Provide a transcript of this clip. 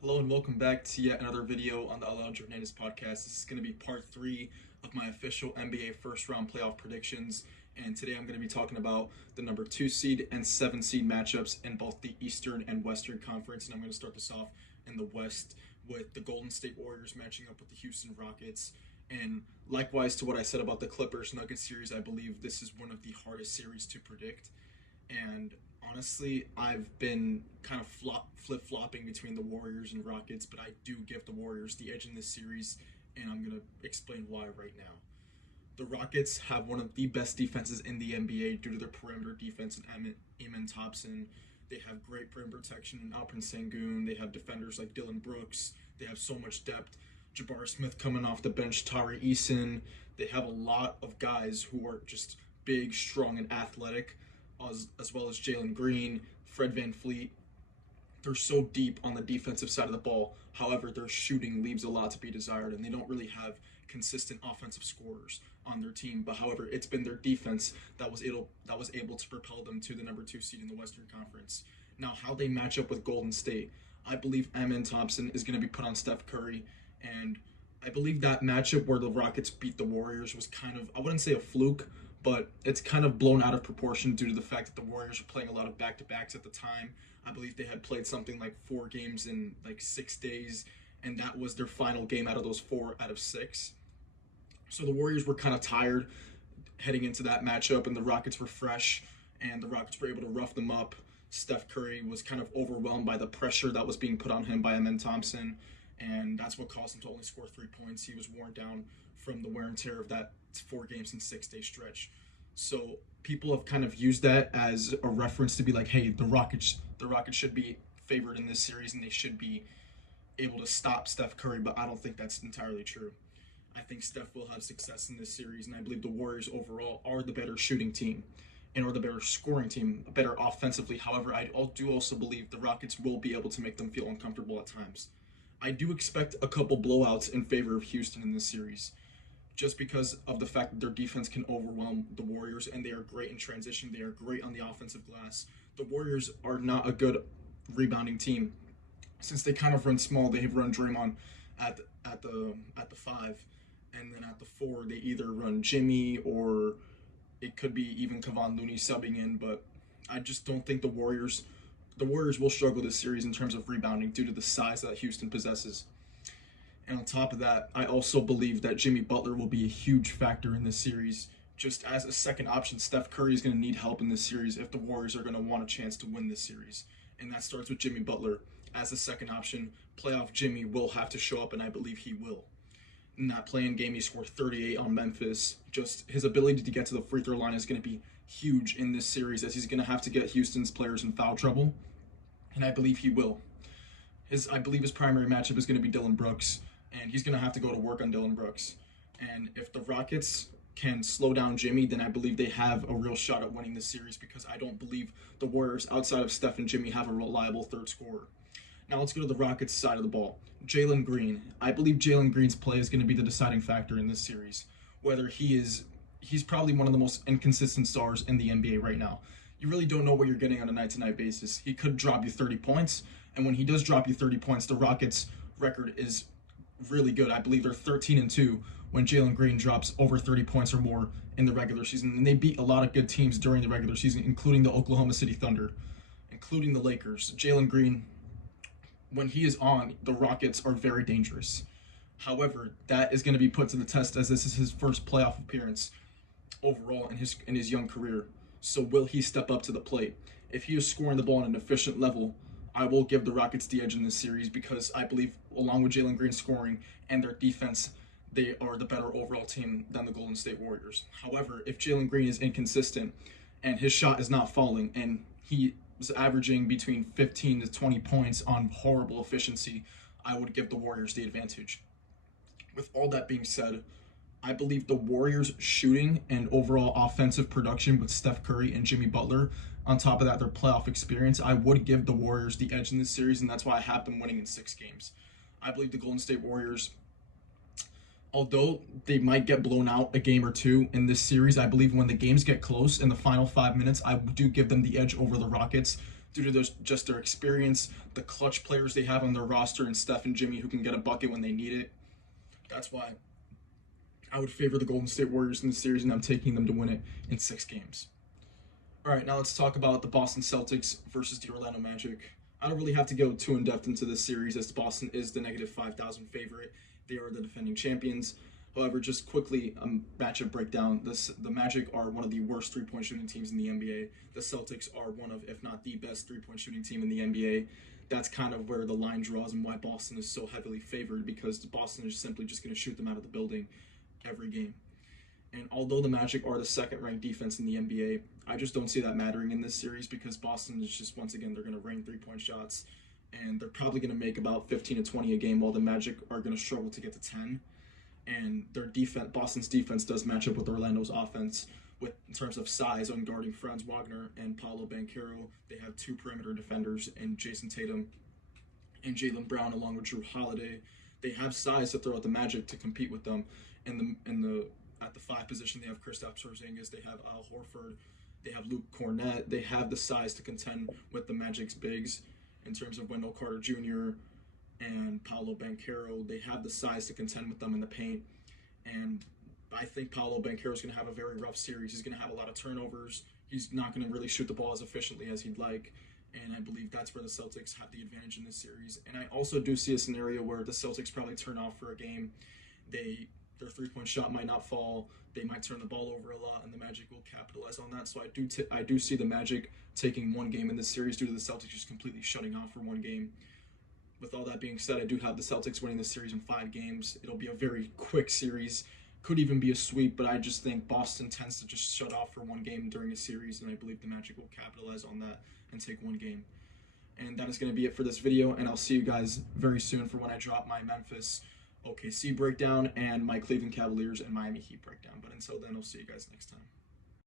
Hello and welcome back to yet another video on the Allow Jordanus podcast. This is going to be part 3 of my official NBA first round playoff predictions. And today I'm going to be talking about the number 2 seed and 7 seed matchups in both the Eastern and Western Conference. And I'm going to start this off in the West with the Golden State Warriors matching up with the Houston Rockets. And likewise to what I said about the Clippers Nuggets series, I believe this is one of the hardest series to predict. And honestly, I've been kind of flip-flopping between the Warriors and Rockets, but I do give the Warriors the edge in this series, and I'm going to explain why right now. The Rockets have one of the best defenses in the NBA due to their perimeter defense and Amen Thompson. They have great perimeter protection in Alperen Sengun. They have defenders like Dylan Brooks. They have so much depth. Jabari Smith coming off the bench, Tari Eason. They have a lot of guys who are just big, strong, and athletic, as well as Jalen Green, Fred VanVleet. They're so deep on the defensive side of the ball. However, their shooting leaves a lot to be desired, and they don't really have consistent offensive scorers on their team. But however, it's been their defense that was able to propel them to the number 2 seed in the Western Conference. Now, how they match up with Golden State, I believe Amen Thompson is going to be put on Steph Curry, and I believe that matchup where the Rockets beat the Warriors was kind of, I wouldn't say a fluke, but it's kind of blown out of proportion due to the fact that the Warriors were playing a lot of back-to-backs at the time. I believe they had played something like 4 games in like 6 days, and that was their final game out of those 4 out of 6. So the Warriors were kind of tired heading into that matchup, and the Rockets were fresh, and the Rockets were able to rough them up. Steph Curry was kind of overwhelmed by the pressure that was being put on him by Amen Thompson, and that's what caused him to only score 3 points. He was worn down from the wear and tear of that 4 games in 6-day stretch. So people have kind of used that as a reference to be like, hey, the Rockets should be favored in this series and they should be able to stop Steph Curry, but I don't think that's entirely true. I think Steph will have success in this series, and I believe the Warriors overall are the better shooting team and are the better scoring team, better offensively. However, I do also believe the Rockets will be able to make them feel uncomfortable at times. I do expect a couple blowouts in favor of Houston in this series, just because of the fact that their defense can overwhelm the Warriors, and they are great in transition. They are great on the offensive glass. The Warriors are not a good rebounding team. Since they kind of run small, they have run Draymond at the 5, and then at the 4 they either run Jimmy, or it could be even Kevon Looney subbing in. But I just don't think the Warriors will struggle this series in terms of rebounding due to the size that Houston possesses. And on top of that, I also believe that Jimmy Butler will be a huge factor in this series. Just as a second option, Steph Curry is going to need help in this series if the Warriors are going to want a chance to win this series. And that starts with Jimmy Butler. As a second option, playoff Jimmy will have to show up, and I believe he will. In that play-in game, he scored 38 on Memphis. Just his ability to get to the free throw line is going to be huge in this series, as he's going to have to get Houston's players in foul trouble. And I believe he will. I believe his primary matchup is going to be Dylan Brooks, and he's going to have to go to work on Dylan Brooks. And if the Rockets can slow down Jimmy, then I believe they have a real shot at winning this series, because I don't believe the Warriors, outside of Steph and Jimmy, have a reliable third scorer. Now let's go to the Rockets side of the ball. Jalen Green. I believe Jalen Green's play is going to be the deciding factor in this series. He's probably one of the most inconsistent stars in the NBA right now. You really don't know what you're getting on a night-to-night basis. He could drop you 30 points, and when he does drop you 30 points, the Rockets' record is really good. I believe they're 13-2 when Jalen Green drops over 30 points or more in the regular season. And they beat a lot of good teams during the regular season, including the Oklahoma City Thunder, including the Lakers. Jalen Green, when he is on, the Rockets are very dangerous. However, that is going to be put to the test, as this is his first playoff appearance overall in his young career. So will he step up to the plate? If he is scoring the ball at an efficient level, I will give the Rockets the edge in this series, because I believe, along with Jalen Green scoring and their defense, they are the better overall team than the Golden State Warriors. However, if Jalen Green is inconsistent and his shot is not falling, and he is averaging between 15 to 20 points on horrible efficiency, I would give the Warriors the advantage. With all that being said, I believe the Warriors' shooting and overall offensive production with Steph Curry and Jimmy Butler, on top of that, their playoff experience, I would give the Warriors the edge in this series, and that's why I have them winning in 6 games. I believe the Golden State Warriors, although they might get blown out a game or two in this series, I believe when the games get close in the final 5 minutes, I do give them the edge over the Rockets, due to just their experience, the clutch players they have on their roster, and Steph and Jimmy who can get a bucket when they need it. That's why I would favor the Golden State Warriors in the series, and I'm taking them to win it in 6 games. All right, now let's talk about the Boston Celtics versus the Orlando Magic. I don't really have to go too in depth into this series as Boston is the negative 5,000 favorite. They are the defending champions. However, just quickly, a matchup breakdown. The Magic are one of the worst three-point shooting teams in the NBA. The Celtics are one of, if not the best three-point shooting team in the NBA. That's kind of where the line draws and why Boston is so heavily favored, because Boston is simply just going to shoot them out of the building every game. And although the Magic are the second-ranked defense in the NBA, I just don't see that mattering in this series because Boston is just, once again, they're going to rain three-point shots, and they're probably going to make about 15 to 20 a game, while the Magic are going to struggle to get to 10. And their defense, Boston's defense, does match up with Orlando's offense in terms of size on guarding Franz Wagner and Paolo Banchero. They have 2 perimeter defenders in Jason Tatum and Jaylen Brown, along with Drew Holiday. They have size to throw at the Magic to compete with them. At the 5 position, they have Kristaps Porzingis, they have Al Horford, they have Luke Cornett. They have the size to contend with the Magic's bigs in terms of Wendell Carter Jr. and Paolo Banchero. They have the size to contend with them in the paint. And I think Paolo Banchero is going to have a very rough series. He's going to have a lot of turnovers. He's not going to really shoot the ball as efficiently as he'd like. And I believe that's where the Celtics have the advantage in this series. And I also do see a scenario where the Celtics probably turn off for a game. Their three-point shot might not fall. They might turn the ball over a lot, and the Magic will capitalize on that. So I do see the Magic taking 1 game in this series due to the Celtics just completely shutting off for 1 game. With all that being said, I do have the Celtics winning this series in 5 games. It'll be a very quick series. Could even be a sweep, but I just think Boston tends to just shut off for 1 game during a series, and I believe the Magic will capitalize on that and take 1 game. And that is going to be it for this video, and I'll see you guys very soon for when I drop my Memphis OKC breakdown and my Cleveland Cavaliers and Miami Heat breakdown. But until then, I'll see you guys next time.